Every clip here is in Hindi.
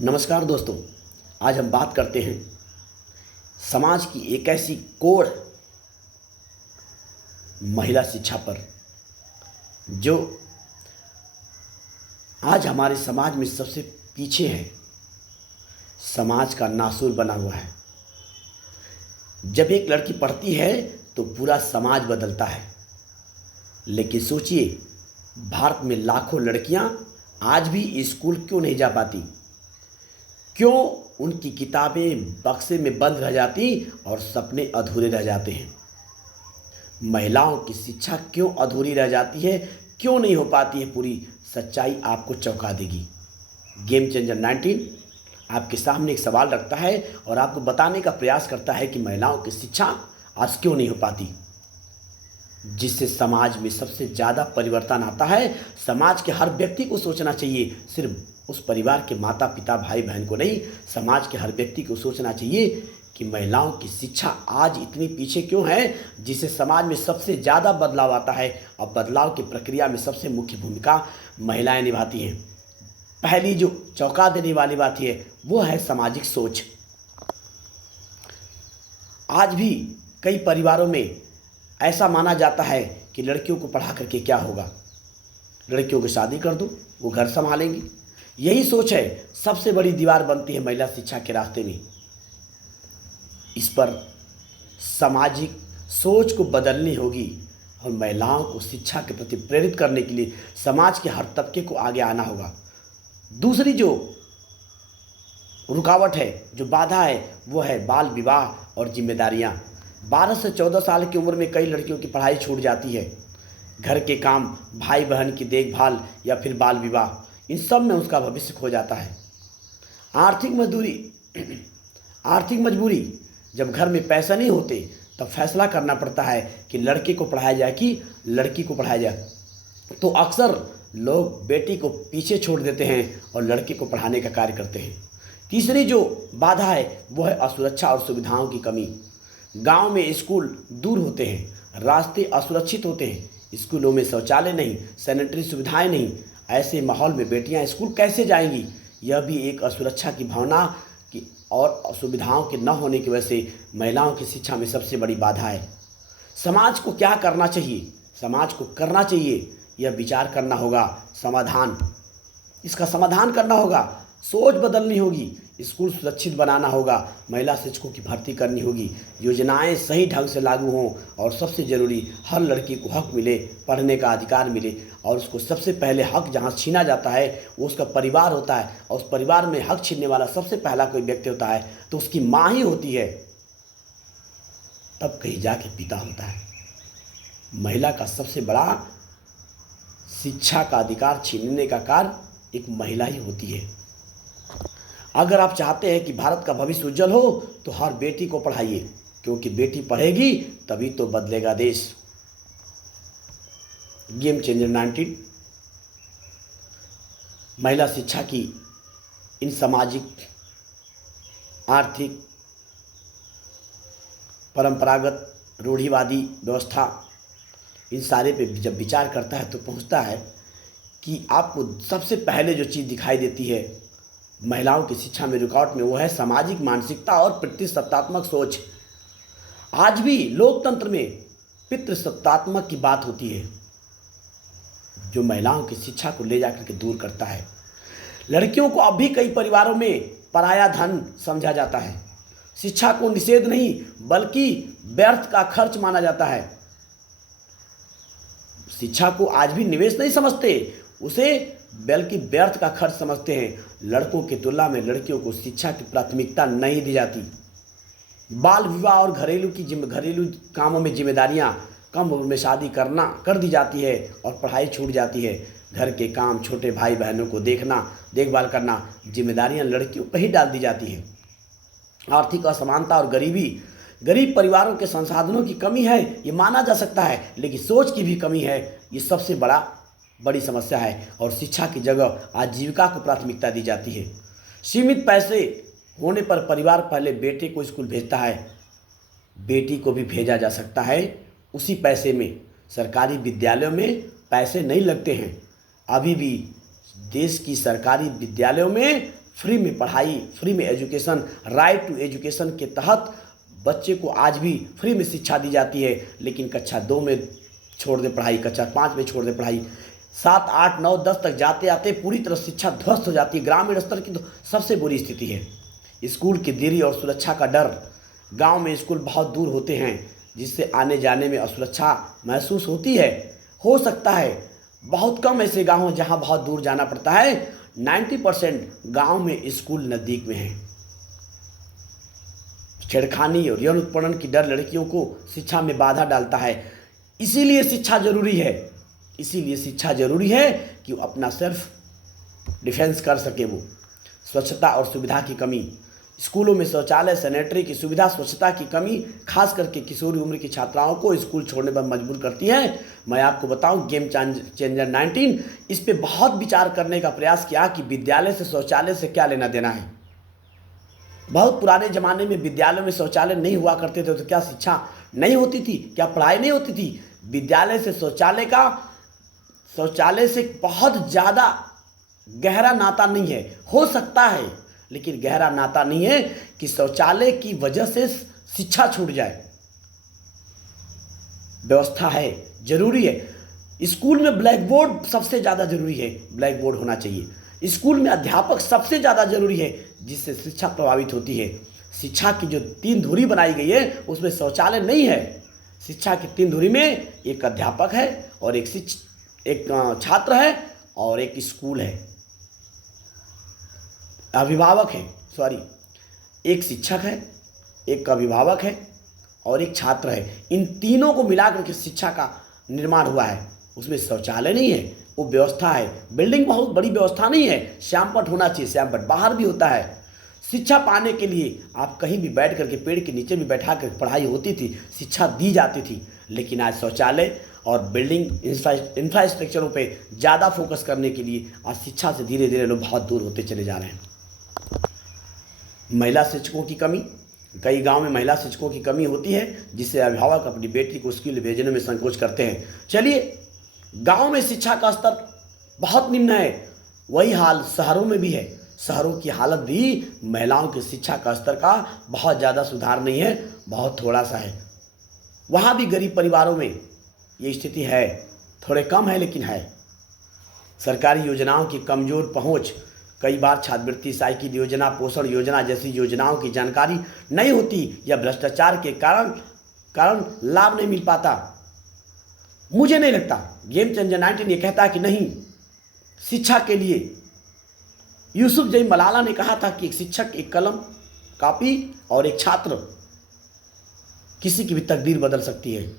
नमस्कार दोस्तों। आज हम बात करते हैं समाज की एक ऐसी कोर महिला शिक्षा पर जो आज हमारे समाज में सबसे पीछे है, समाज का नासूर बना हुआ है। जब एक लड़की पढ़ती है तो पूरा समाज बदलता है। लेकिन सोचिए, भारत में लाखों लड़कियां आज भी स्कूल क्यों नहीं जा पाती? क्यों उनकी किताबें बक्से में बंद रह जाती और सपने अधूरे रह जाते हैं? महिलाओं की शिक्षा क्यों अधूरी रह जाती है, क्यों नहीं हो पाती है पूरी? सच्चाई आपको चौंका देगी। गेम चेंजर 19 आपके सामने एक सवाल रखता है और आपको बताने का प्रयास करता है कि महिलाओं की शिक्षा आज क्यों नहीं हो पाती, जिससे समाज में सबसे ज़्यादा परिवर्तन आता है। समाज के हर व्यक्ति को सोचना चाहिए, सिर्फ उस परिवार के माता पिता भाई बहन को नहीं, समाज के हर व्यक्ति को सोचना चाहिए कि महिलाओं की शिक्षा आज इतनी पीछे क्यों है, जिससे समाज में सबसे ज़्यादा बदलाव आता है। और बदलाव की प्रक्रिया में सबसे मुख्य भूमिका महिलाएं निभाती हैं। पहली जो चौंका देने वाली बात है वो है सामाजिक सोच। आज भी कई परिवारों में ऐसा माना जाता है कि लड़कियों को पढ़ा करके क्या होगा, लड़कियों की शादी कर दो, वो घर संभालेंगी। यही सोच है, सबसे बड़ी दीवार बनती है महिला शिक्षा के रास्ते में। इस पर सामाजिक सोच को बदलनी होगी और महिलाओं को शिक्षा के प्रति प्रेरित करने के लिए समाज के हर तबके को आगे आना होगा। दूसरी जो रुकावट है, जो बाधा है, वो है बाल विवाह और जिम्मेदारियां। 12 से 14 साल की उम्र में कई लड़कियों की पढ़ाई छूट जाती है। घर के काम, भाई बहन की देखभाल या फिर बाल विवाह, इन सब में उसका भविष्य खो जाता है। आर्थिक मजबूरी, जब घर में पैसा नहीं होते तब फैसला करना पड़ता है कि लड़के को पढ़ाया जाए कि लड़की को पढ़ाया जाए, तो अक्सर लोग बेटी को पीछे छोड़ देते हैं और लड़के को पढ़ाने का कार्य करते हैं। तीसरी जो बाधा है वो है असुरक्षा और सुविधाओं की कमी। गांव में स्कूल दूर होते हैं, रास्ते असुरक्षित होते हैं, स्कूलों में शौचालय नहीं, सैनिटरी सुविधाएं नहीं। ऐसे माहौल में बेटियां स्कूल कैसे जाएंगी? यह भी एक असुरक्षा की भावना की और सुविधाओं के न होने की वजह से महिलाओं की शिक्षा में सबसे बड़ी बाधा है। समाज को क्या करना चाहिए? समाज को करना चाहिए, यह विचार करना होगा, इसका समाधान करना होगा, सोच बदलनी होगी, स्कूल सुरक्षित बनाना होगा, महिला शिक्षकों की भर्ती करनी होगी, योजनाएं सही ढंग से लागू हों और सबसे ज़रूरी हर लड़की को हक मिले, पढ़ने का अधिकार मिले। और उसको सबसे पहले हक जहां छीना जाता है वो उसका परिवार होता है, और उस परिवार में हक छीनने वाला सबसे पहला कोई व्यक्ति होता है तो उसकी माँ ही होती है, तब कहीं जाके पिता होता है। महिला का सबसे बड़ा शिक्षा का अधिकार छीनने का कार्य एक महिला ही होती है। अगर आप चाहते हैं कि भारत का भविष्य उज्जवल हो तो हर बेटी को पढ़ाइए, क्योंकि बेटी पढ़ेगी तभी तो बदलेगा देश। गेम चेंजर 19 महिला शिक्षा की इन सामाजिक, आर्थिक, परंपरागत, रूढ़िवादी व्यवस्था, इन सारे पे जब विचार करता है तो पहुंचता है कि आपको सबसे पहले जो चीज़ दिखाई देती है महिलाओं की शिक्षा में रुकावट में, वो है सामाजिक मानसिकता और पितृसत्तात्मक सोच। आज भी लोकतंत्र में पितृसत्तात्मक की बात होती है, जो महिलाओं की शिक्षा को ले जाकर के दूर करता है। लड़कियों को अब भी कई परिवारों में पराया धन समझा जाता है। शिक्षा को निषेध नहीं बल्कि व्यर्थ का खर्च माना जाता है। शिक्षा को आज भी निवेश नहीं समझते, उसे बल्कि व्यर्थ का खर्च समझते हैं। लड़कों की तुलना में लड़कियों को शिक्षा की प्राथमिकता नहीं दी जाती। बाल विवाह और घरेलू कामों में जिम्मेदारियां, कम उम्र में शादी कर दी जाती है और पढ़ाई छूट जाती है। घर के काम, छोटे भाई बहनों को देखना, देखभाल करना, जिम्मेदारियां लड़कियों पर ही डाल दी जाती हैं। आर्थिक असमानता और गरीब परिवारों के संसाधनों की कमी है, ये माना जा सकता है, लेकिन सोच की भी कमी है, ये सबसे बड़ी समस्या है। और शिक्षा की जगह आजीविका को प्राथमिकता दी जाती है। सीमित पैसे होने पर परिवार पहले बेटे को स्कूल भेजता है, बेटी को भी भेजा जा सकता है उसी पैसे में। सरकारी विद्यालयों में पैसे नहीं लगते हैं। अभी भी देश की सरकारी विद्यालयों में फ्री में पढ़ाई, फ्री में एजुकेशन, राइट टू एजुकेशन के तहत बच्चे को आज भी फ्री में शिक्षा दी जाती है। लेकिन कक्षा 2 में छोड़ दे पढ़ाई, कक्षा 5 में छोड़ दे पढ़ाई, 7, 8, 9, 10 तक जाते आते पूरी तरह शिक्षा ध्वस्त हो जाती है। ग्रामीण स्तर की तो सबसे बुरी स्थिति है। स्कूल की देरी और सुरक्षा का डर, गांव में स्कूल बहुत दूर होते हैं जिससे आने जाने में असुरक्षा महसूस होती है। हो सकता है बहुत कम ऐसे गांव हैं जहां बहुत दूर जाना पड़ता है, 90% गांव में स्कूल नज़दीक में है। छेड़खानी और यौन उत्पीड़न की डर लड़कियों को शिक्षा में बाधा डालता है। इसीलिए शिक्षा जरूरी है, इसीलिए शिक्षा जरूरी है कि वो अपना सेल्फ डिफेंस कर सके। वो स्वच्छता और सुविधा की कमी, स्कूलों में शौचालय, सैनिटरी की सुविधा, स्वच्छता की कमी खास करके किशोरी उम्र की छात्राओं को स्कूल छोड़ने पर मजबूर करती है। मैं आपको बताऊं, गेम चेंजर 19 इस पे बहुत विचार करने का प्रयास किया कि विद्यालय से शौचालय से क्या लेना देना है। बहुत पुराने ज़माने में विद्यालयों में शौचालय नहीं हुआ करते थे तो क्या शिक्षा नहीं होती थी, क्या पढ़ाई नहीं होती थी? विद्यालय से शौचालय से बहुत ज़्यादा गहरा नाता नहीं है। हो सकता है लेकिन गहरा नाता नहीं है कि शौचालय की वजह से शिक्षा छूट जाए। व्यवस्था है, जरूरी है। स्कूल में ब्लैक बोर्ड सबसे ज़्यादा जरूरी है, ब्लैक बोर्ड होना चाहिए। स्कूल में अध्यापक सबसे ज़्यादा जरूरी है जिससे शिक्षा प्रभावित होती है। शिक्षा की जो 3 धुरी बनाई गई है उसमें शौचालय नहीं है। शिक्षा की 3 धुरी में एक अध्यापक है और एक छात्र है और एक स्कूल है, अभिभावक है, एक शिक्षक है, एक अभिभावक है और एक छात्र है। इन तीनों को मिलाकर के शिक्षा का निर्माण हुआ है। उसमें शौचालय नहीं है, वो व्यवस्था है। बिल्डिंग बहुत बड़ी व्यवस्था नहीं है, श्यामपट्ट होना चाहिए, श्यामपट्ट बाहर भी होता है। शिक्षा पाने के लिए आप कहीं भी बैठ करके पेड़ के नीचे भी बैठा कर पढ़ाई होती थी, शिक्षा दी जाती थी। लेकिन आज शौचालय और बिल्डिंग इंफ्रास्ट्रक्चरों पे ज़्यादा फोकस करने के लिए आज शिक्षा से धीरे धीरे लोग बहुत दूर होते चले जा रहे हैं। महिला शिक्षकों की कमी, कई गांव में महिला शिक्षकों की कमी होती है जिससे अभिभावक अपनी बेटी को स्कूल भेजने में संकोच करते हैं। चलिए, गांव में शिक्षा का स्तर बहुत निम्न है, वही हाल शहरों में भी है। शहरों की हालत भी महिलाओं की शिक्षा का स्तर का बहुत ज़्यादा सुधार नहीं है, बहुत थोड़ा सा है। वहाँ भी गरीब परिवारों में ये स्थिति है, थोड़े कम है लेकिन है। सरकारी योजनाओं की कमज़ोर पहुँच, कई बार छात्रवृत्ति, साइकिल योजना, पोषण योजना जैसी योजनाओं की जानकारी नहीं होती या भ्रष्टाचार के कारण लाभ नहीं मिल पाता। मुझे नहीं लगता, गेम चेंजर 19 ये कहता है कि नहीं, शिक्षा के लिए यूसुफजई मलाला ने कहा था कि एक शिक्षक, एक कलम, कॉपी और एक छात्र किसी की भी तकदीर बदल सकती है।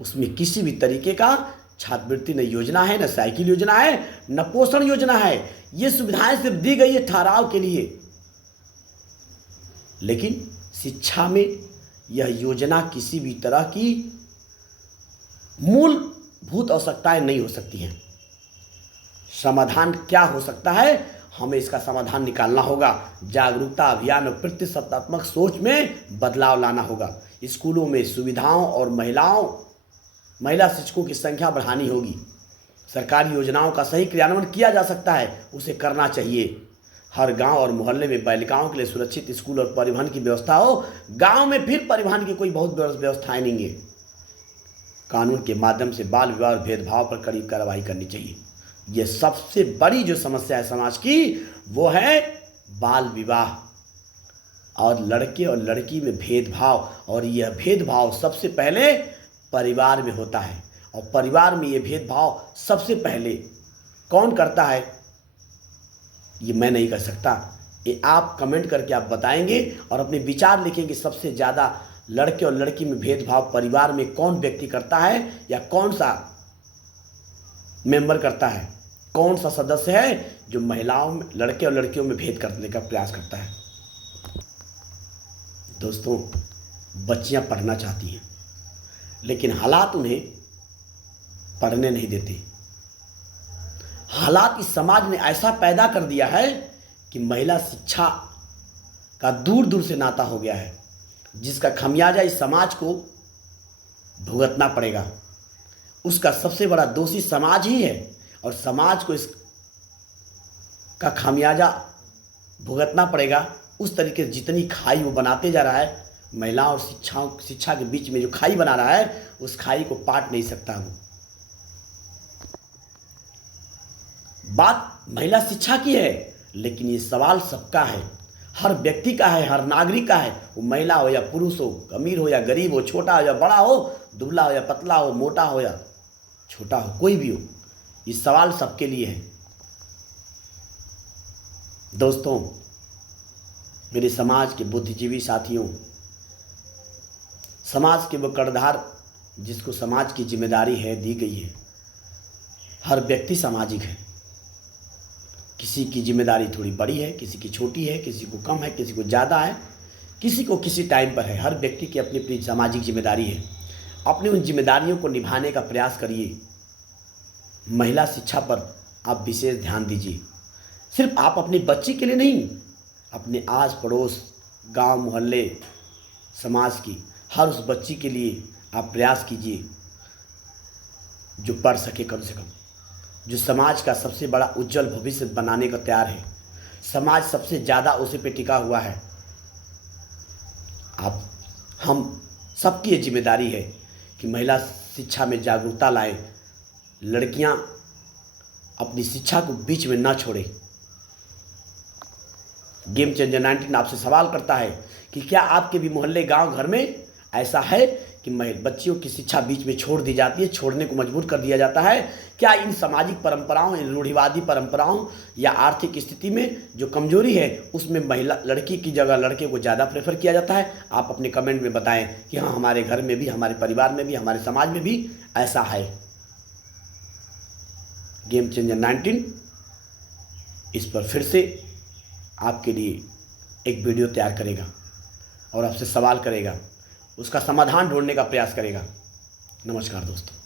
उसमें किसी भी तरीके का छात्रवृत्ति न योजना है, न साइकिल योजना है, न पोषण योजना है। ये सुविधाएं सिर्फ दी गई है ठहराव के लिए, लेकिन शिक्षा में यह योजना किसी भी तरह की मूलभूत आवश्यकताएं नहीं हो सकती हैं। समाधान क्या हो सकता है, हमें इसका समाधान निकालना होगा। जागरूकता अभियान और प्रतिशतात्मक सोच में बदलाव लाना होगा। स्कूलों में सुविधाओं और महिला शिक्षकों की संख्या बढ़ानी होगी। सरकारी योजनाओं का सही क्रियान्वयन किया जा सकता है, उसे करना चाहिए। हर गांव और मोहल्ले में बालिकाओं के लिए सुरक्षित स्कूल और परिवहन की व्यवस्था हो। गांव में फिर परिवहन की कोई बहुत व्यवस्थाएं नहीं है। कानून के माध्यम से बाल विवाह और भेदभाव पर कड़ी कार्रवाई करनी चाहिए। यह सबसे बड़ी जो समस्या है समाज की, वो है बाल विवाह और लड़के और लड़की में भेदभाव। और यह भेदभाव सबसे पहले परिवार में होता है, और परिवार में यह भेदभाव सबसे पहले कौन करता है, ये मैं नहीं कर सकता। ये आप कमेंट करके आप बताएंगे और अपने विचार लिखेंगे। सबसे ज़्यादा लड़के और लड़की में भेदभाव परिवार में कौन व्यक्ति करता है, या कौन सा मेंबर करता है, कौन सा सदस्य है जो महिलाओं में, लड़के और लड़कियों में भेद करने का प्रयास करता है। दोस्तों, बच्चियां पढ़ना चाहती हैं लेकिन हालात उन्हें पढ़ने नहीं देते। हालात इस समाज ने ऐसा पैदा कर दिया है कि महिला शिक्षा का दूर दूर से नाता हो गया है, जिसका खमियाजा इस समाज को भुगतना पड़ेगा। उसका सबसे बड़ा दोषी समाज ही है, और समाज को इसका खामियाजा भुगतना पड़ेगा। उस तरीके से जितनी खाई वो बनाते जा रहा है, महिला और शिक्षा के बीच में जो खाई बना रहा है, उस खाई को पाट नहीं सकता वो। बात महिला शिक्षा की है, लेकिन ये सवाल सबका है, हर व्यक्ति का है, हर नागरिक का है। वो महिला हो या पुरुष हो, अमीर हो या गरीब हो, छोटा हो या बड़ा हो, दुबला हो या पतला हो, मोटा हो या छोटा हो, कोई भी हो, ये सवाल सबके लिए है। दोस्तों, मेरे समाज के बुद्धिजीवी साथियों, समाज के वो कर्णधार जिसको समाज की जिम्मेदारी है, दी गई है। हर व्यक्ति सामाजिक है, किसी की जिम्मेदारी थोड़ी बड़ी है, किसी की छोटी है, किसी को कम है, किसी को ज़्यादा है, किसी को किसी टाइम पर है। हर व्यक्ति की अपनी अपनी सामाजिक जिम्मेदारी है। अपनी उन जिम्मेदारियों को निभाने का प्रयास करिए। महिला शिक्षा पर आप विशेष ध्यान दीजिए। सिर्फ आप अपनी बच्ची के लिए नहीं, अपने आस पड़ोस, गांव, मोहल्ले, समाज की हर उस बच्ची के लिए आप प्रयास कीजिए जो पढ़ सके, कम से कम, जो समाज का सबसे बड़ा उज्जवल भविष्य बनाने को तैयार है। समाज सबसे ज़्यादा उसी पे टिका हुआ है। हम सबकी ये जिम्मेदारी है कि महिला शिक्षा में जागरूकता लाएं। लड़कियां अपनी शिक्षा को बीच में ना छोड़ें। गेम चेंजर 19 आपसे सवाल करता है कि क्या आपके भी मोहल्ले, गांव, घर में ऐसा है कि बच्चियों की शिक्षा बीच में छोड़ दी जाती है, छोड़ने को मजबूर कर दिया जाता है? क्या इन सामाजिक परंपराओं, इन रूढ़िवादी परंपराओं या आर्थिक स्थिति में जो कमजोरी है, उसमें महिला, लड़की की जगह लड़के को ज़्यादा प्रेफर किया जाता है? आप अपने कमेंट में बताएं कि हाँ, हमारे घर में भी, हमारे परिवार में भी, हमारे समाज में भी ऐसा है। गेम चेंजर 19 इस पर फिर से आपके लिए एक वीडियो तैयार करेगा और आपसे सवाल करेगा, उसका समाधान ढूंढने का प्रयास करेगा। नमस्कार दोस्तों।